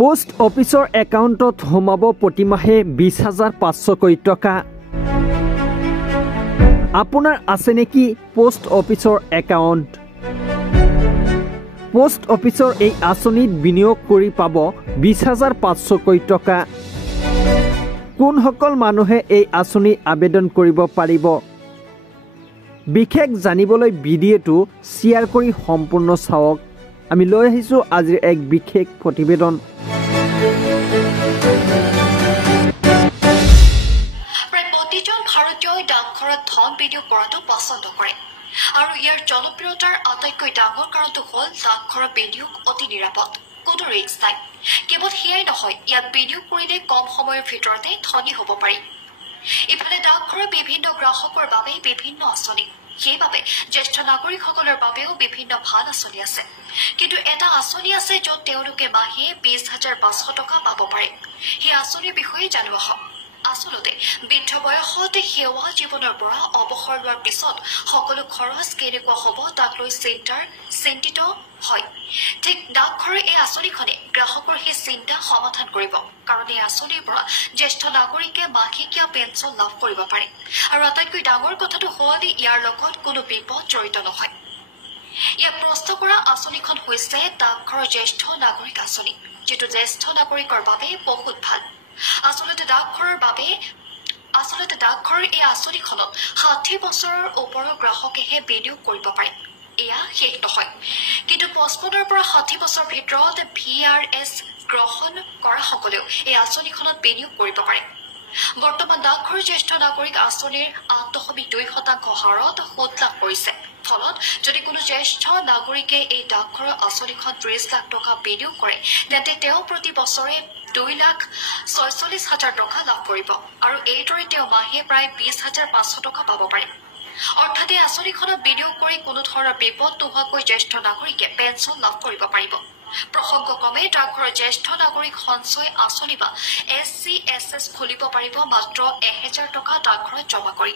Post অফিচৰ একাউণ্টত সোমাব প্ৰতিমাহে 20,500 টকা। আপোনাৰ আছে নেকি পোষ্ট অফিচৰ একাউণ্ট? পোষ্ট অফিচৰ এই আঁচনিত বিনিয়োগ কৰি পাব 20,500 টকা। কোনসকল মানুহে এই আঁচনি আবেদন কৰিব পাৰিব? বিশেষ জানিবলৈ ভিডিঅ'টো শ্বেয়াৰ কৰি সম্পূৰ্ণ চাওক। আমি লৈ আহিছোঁ আজিৰ এক বিশেষ প্ৰতিবেদন। প্ৰায় প্ৰতিজন ভাৰতীয়ই ডাকঘৰত ধন বিনিয়োগ কৰাটো পচন্দ কৰে আৰু ইয়াৰ জনপ্ৰিয়তাৰ আটাইতকৈ ডাঙৰ কাৰণটো হ'ল ডাকঘৰৰ বিনিয়োগ অতি নিৰাপদ, কোনো ৰিস্ক নাই। কেৱল সেয়াই নহয়, ইয়াত বিনিয়োগ কৰিলে কম সময়ৰ ভিতৰতে ধনী হ'ব পাৰি। ইফালে ডাকঘৰৰ বিভিন্ন গ্ৰাহকৰ বাবে বিভিন্ন আঁচনি, সেইবাবে জ্যেষ্ঠ নাগৰিকসকলৰ বাবেও বিভিন্ন ভাল আঁচনি আছে। কিন্তু এটা আঁচনি আছে য'ত তেওঁলোকে মাহে 20,500 টকা পাব পাৰে। সেই আঁচনিৰ বিষয়ে জানো আহক। আচলতে বৃদ্ধ বয়সত সেৱা জীৱনৰ পৰা অৱসৰ লোৱাৰ পিছত সকলো খৰচ কেনেকুৱা হ'ব তাক লৈ চিন্তিত হয়। ঠিক ডাকঘৰৰ এই আঁচনিখনে গ্ৰাহকৰ সেই চিন্তা সমাধান কৰিব, কাৰণ এই আঁচনিৰ পৰা জ্যেষ্ঠ নাগৰিকে মাহেকীয়া পেঞ্চন লাভ কৰিব পাৰে। আৰু আটাইতকৈ ডাঙৰ কথাটো হ'ল ইয়াৰ লগত কোনো বিপদ জড়িত নহয়। ইয়াক প্ৰস্তুত কৰা আঁচনিখন হৈছে ডাকঘৰৰ জ্যেষ্ঠ নাগৰিক আঁচনি, যিটো জ্যেষ্ঠ নাগৰিকৰ বাবে বহুত ভাল। আচলতে ডাকঘৰৰ এই আঁচনিখনত 60 বছৰৰ ওপৰৰ গ্ৰাহকেহে বিনিয়োগ কৰিব পাৰে। এয়া শেষ নহয়, কিন্তু 55ৰ পৰা 60 বছৰ ভিতৰত VRS গ্ৰহণ কৰা সকলেও এই আঁচনিখনত বিনিয়োগ কৰিব পাৰে। বৰ্তমান ডাকঘৰৰ জ্যেষ্ঠ নাগৰিক আঁচনিৰ 8.2% হাৰত সুদ লাভ কৰিছে। ফলত যদি কোনো জ্যেষ্ঠ নাগৰিকে এই ডাকঘৰৰ আঁচনিখন 30 লাখ টকা বিনিয়োগ কৰে, তেন্তে তেওঁ প্ৰতি বছৰে 2,46,000 টকা লাভ কৰিব আৰু এইদৰে তেওঁ মাহে প্ৰায় 20,500 টকা পাব পাৰে। অৰ্থাৎ এই আঁচনিখনত বিনিয়োগ কৰি কোনো ধৰণৰ বিপদ নোহোৱাকৈ জ্যেষ্ঠ নাগৰিকে পেঞ্চন লাভ কৰিব পাৰিব। প্ৰসংগক্ৰমে ডাকঘৰৰ জ্যেষ্ঠ নাগৰিক সঞ্চয় আঁচনি বা SCSS খুলিব পাৰিব মাত্ৰ 1,000 টকা ডাকঘৰত জমা কৰি।